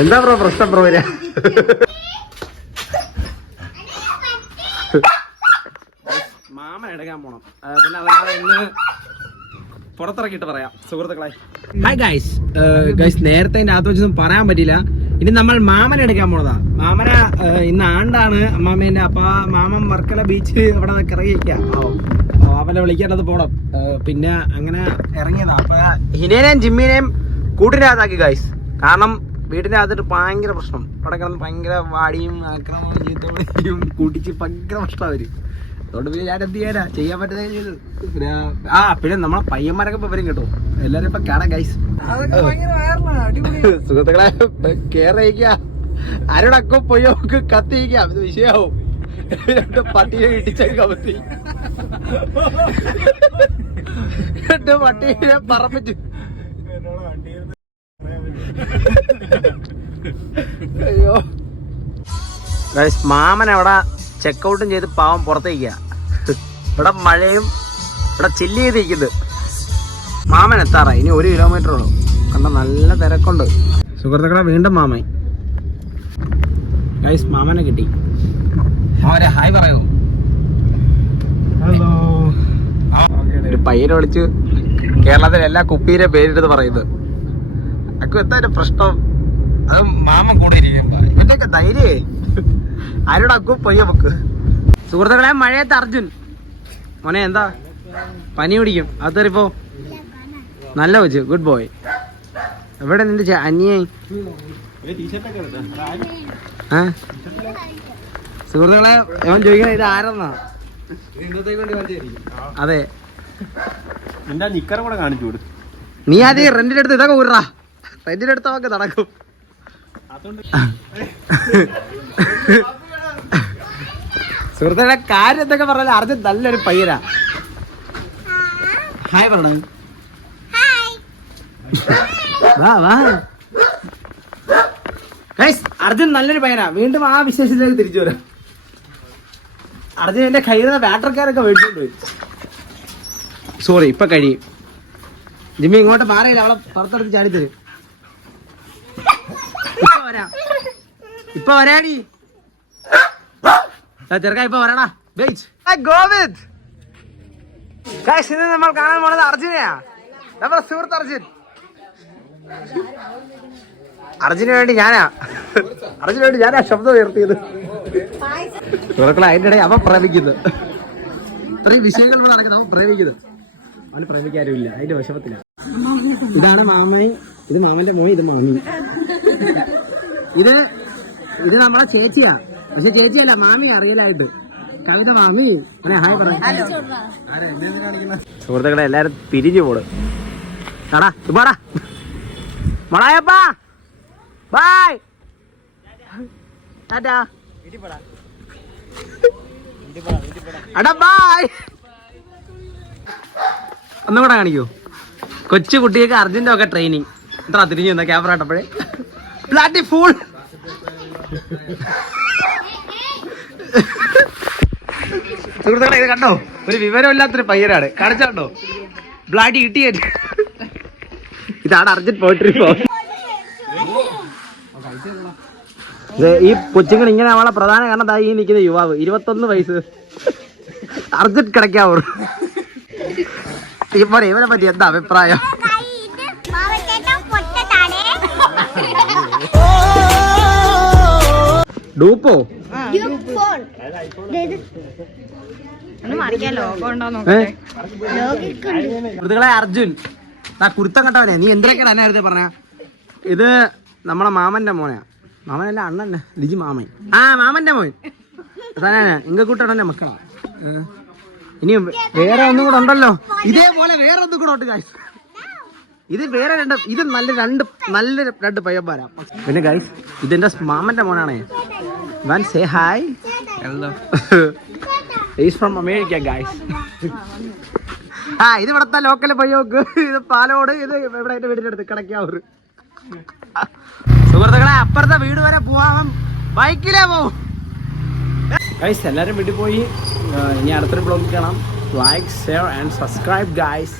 എന്താ ബ്രോ പ്രശ്നം ബ്രോ വരാ? മാമൻ എടുക്കാൻ പോണം. പിന്നെ അതൊക്കെ ഇന്ന് പുറത്തിറക്കിയിട്ട് പറയാം സുഹൃത്തുക്കളെ. Hi guys. നേരത്തെ അകത്ത് വെച്ചൊന്നും പറയാൻ പറ്റില്ല. ഇനി നമ്മൾ മാമനെ എടുക്കാൻ പോണതാ. മാമന ഇന്ന് ആണ്ടാണ് അമ്മാമേന്റെ. അപ്പൊ മാമൻ വർക്കല ബീച്ച് അവിടെ ഇറങ്ങിയിരിക്കാം. അവനെ വിളിക്കേണ്ടത് പോണം. പിന്നെ അങ്ങനെ ഇറങ്ങിയതാ. അപ്പൊ ഹിനേനെയും ജിമ്മിനെയും കൂട്ടിനകത്താക്കി ഗൈസ്. കാരണം വീടിന്റെ അകത്തിട്ട് ഭയങ്കര പ്രശ്നം. അവിടെ കിടന്ന് ഭയങ്കര വാടിയും ആക്രമവും ചീത്തയും കൂട്ടിച്ച് ഭയങ്കര പ്രശ്നം അവര്. അതുകൊണ്ട് പിന്നെ ഞാൻ എന്ത് ചെയ്യാനാ, ചെയ്യാൻ പറ്റുന്ന ചെയ്തു. പിന്നെ നമ്മളെ പയ്യന്മാരൊക്കെ ഇപ്പൊ വരും കേട്ടോ. എല്ലാരും ഇപ്പൊ കാണാം ഗൈസ്. സുഹൃത്തുക്കളെ കേറിയിക്ക, ആരോടൊക്കെ പൊയ്യൊക്കെ കത്തിയിക്കാം. ഇത് വിഷയാവും. രണ്ട് പട്ടിയെ ഇടിച്ച കമത്തി, രണ്ട് പട്ടിയെ പറപ്പിച്ചു. അയ്യോ ഗൈസ്, മാമൻ അവിടെ ചെക്കൗട്ടും ചെയ്ത് പാവം പുറത്തേക്കാ. ഇവിടെ മഴയും ഇവിടെ ചില്ല് ചെയ്തിരിക്കുന്നത്. മാമൻ എത്താറായി. ഇനി 1 കിലോമീറ്റർ ഉള്ളൂ. കണ്ട നല്ല തിരക്കുണ്ട്. സുഹൃത്തുക്കളെ വീണ്ടും മാമൻ. ഗൈസ് മാമനെ കിട്ടി. അവരെ ഹായ് പറയൂ. ഹലോ. ഒരു പയ്യനെ വിളിച്ച് കേരളത്തിലെ എല്ലാ കുപ്പീരെ പേരെടുത്ത് പറയുന്നത്. അക്കു എന്താ പ്രശ്നം? അത് മാമൻ കൂടെ ഇരിക്കുമ്പോ ഇവന്റെയൊക്കെ ധൈര്യേ. ആരോട് അക്കു പയ്യ വെക്ക്. സുഹൃത്തുക്കളെ മഴയത്ത് അർജുൻ മോനെ എന്താ പനി പിടിക്കും. അതറിപ്പോ നല്ല വെച്ച് ഗുഡ് ബോയ്. എവിടെ നിന്റെ അന്യ? സുഹൃത്തുക്കളെ അവൻ ചോദിക്കണ ഇത് ആരെന്നാ? അതെ, നിക്കറും കൂടെ കാണിച്ചു കൊടു. നീ ആദ്യം റെന്റിന്റെ അടുത്ത് ഇതൊക്കെ ഊറാ. റെന്റിന്റെ അടുത്ത് അവർക്ക് നടക്കും. സുഹൃത്തുക്കളെ കാര്യം എന്തൊക്കെ പറഞ്ഞാലും അർജുൻ നല്ലൊരു പയ്യനാ. ഹായ് പറഞ്ഞ. അർജുൻ നല്ലൊരു പയ്യനാ. വീണ്ടും ആ വിശേഷത്തിലേക്ക് തിരിച്ചു വരാം. അർജുൻ എന്റെ കയ്യിൽ നിന്ന് ബാറ്റർക്കാരൊക്കെ മേടിച്ചോണ്ട് പോയി. സോറി, ഇപ്പൊ കഴിയും. ജിമ്മി ഇങ്ങോട്ട് മാറിയില്ല, അവളെ പുറത്തെടുത്ത് ചാടിത്തരും. ഇപ്പൊ വരാടി ചെറുക്ക. ഇപ്പൊ വരണ ഗോവിന്ദ്. ഇന്ന് നമ്മൾ കാണാൻ പോണത് അർജുനെയാ. നമ്മുടെ സുഹൃത്ത് അർജുൻ. അർജുന് വേണ്ടി ഞാനാ ശബ്ദം ഉയർത്തിയത്. സുഹൃത്തുക്കളെ അതിന്റെ ഇടയിൽ അവൻ പ്രേമിക്കുന്നത്. ഇത്രയും വിഷയങ്ങൾ നടക്കുന്നത് അവൻ പ്രേമിക്കുന്നത്. അവന് പ്രേമിക്കാരും ഇല്ല, അതിന്റെ വിഷമത്തില. ഇതാണ് മാമൻ, ഇത് മാമന്റെ മോൻ, ഇത് മാമി. ഇത് നമ്മളെ ചേച്ചിയാ. പക്ഷെ ചേച്ചിയല്ല, മാമി അറിയില്ലായിട്ട്. കവിത മാമി. ഹായ് പറയാ. സുഹൃത്തുക്കളെ എല്ലാരും പിരിഞ്ഞു പോട്. ഇപ്പാടാ മളായപ്പാ ബൈ. ബൈ. ഒന്നും കൂടെ കാണിക്കൂ. കൊച്ചു കുട്ടിയൊക്കെ അർജുന്റെ ഒക്കെ ട്രെയിനിങ്. എന്താ തിരിഞ്ഞു നിന്ന ക്യാമറ ഇട്ടപ്പോഴേ ബ്ലാറ്റി ഫൂൾ. സുഹൃത്തുക്കളെ ഇത് കണ്ടോ, ഒരു വിവരമില്ലാത്തൊരു പയ്യനാണ്. കാണിച്ചോ ബ്ലാറ്റി കിട്ടിയത്. ഇതാണ് അർജുൻ പോയിട്രി. ഈ കൊച്ചുങ്ങൾ ഇങ്ങനെ നമ്മളെ പ്രധാന കാരണം ഈ നിൽക്കുന്ന യുവാവ് 21 വയസ്സ് അർജുൻ കിടക്കാവൂ. ഇവനെ പറ്റി എന്താ അഭിപ്രായം? ഡൂപ്പോ അർജുൻ കുരുത്തം കണ്ടവനെ. നീ എന്തിനൊക്കെയാണ് എന്നെ നേരത്തെ പറഞ്ഞ? ഇത് നമ്മളെ മാമന്റെ മോനാ. മാമനല്ല അണ്ണന്നെ, ലിജി മാമൻ. മാമന്റെ മോൻ തന്നെ. ഇങ്ങ കൂട്ടണ മക്കളാ. ഇനി വേറെ ഒന്നും കൂടെ ഉണ്ടല്ലോ. ഇതേപോലെ വേറെ ഒന്നും കൂടെ ഉണ്ട് ഗൈസ്. ഇത് വേറെ ഇത് നല്ല രണ്ട് പയ്യന്മാരാ. പിന്നെ ഗൈസ് ഇതെന്റെ മാമന്റെ മോനാണേ. വൻ say hi. Is from America guys. ഇത് ഇവിടത്തെ ലോക്കൽ പയ്യോക്ക്. ഇത് പാലോട്. ഇത് ഇവിടെ എന്റെ വീടിന്റെ അടുത്ത് കിടക്കാവൂർ. സുഹൃത്തുക്കളെ അപ്പുറത്തെ വീട് വരെ പോവാൻ ബൈക്കിലേ പോവും ഗൈസ്. എല്ലാരും വീട്ടിൽ പോയി. ഇനി അടുത്തൊരു ബ്ലോഗ് കാണാം. Like, share and subscribe guys.